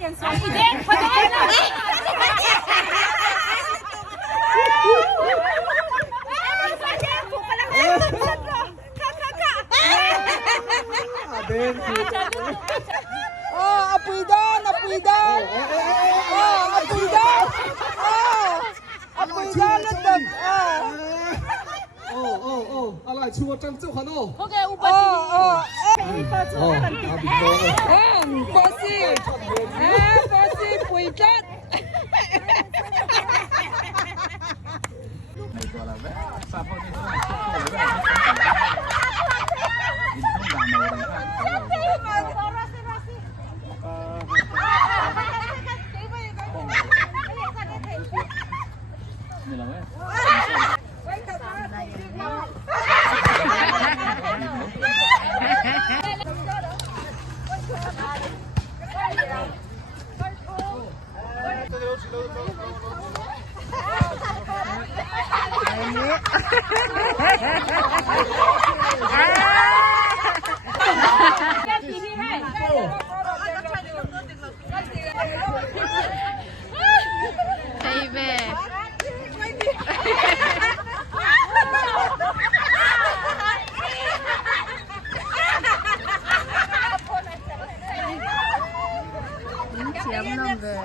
Oh, apoy doon, apoy doon. Oh, apoy doon. Oh, apoy doon. Ala chua trăng châu Hà Nội. Oh, Bossy, Bossy, quỳ chết. Chiếm năm về.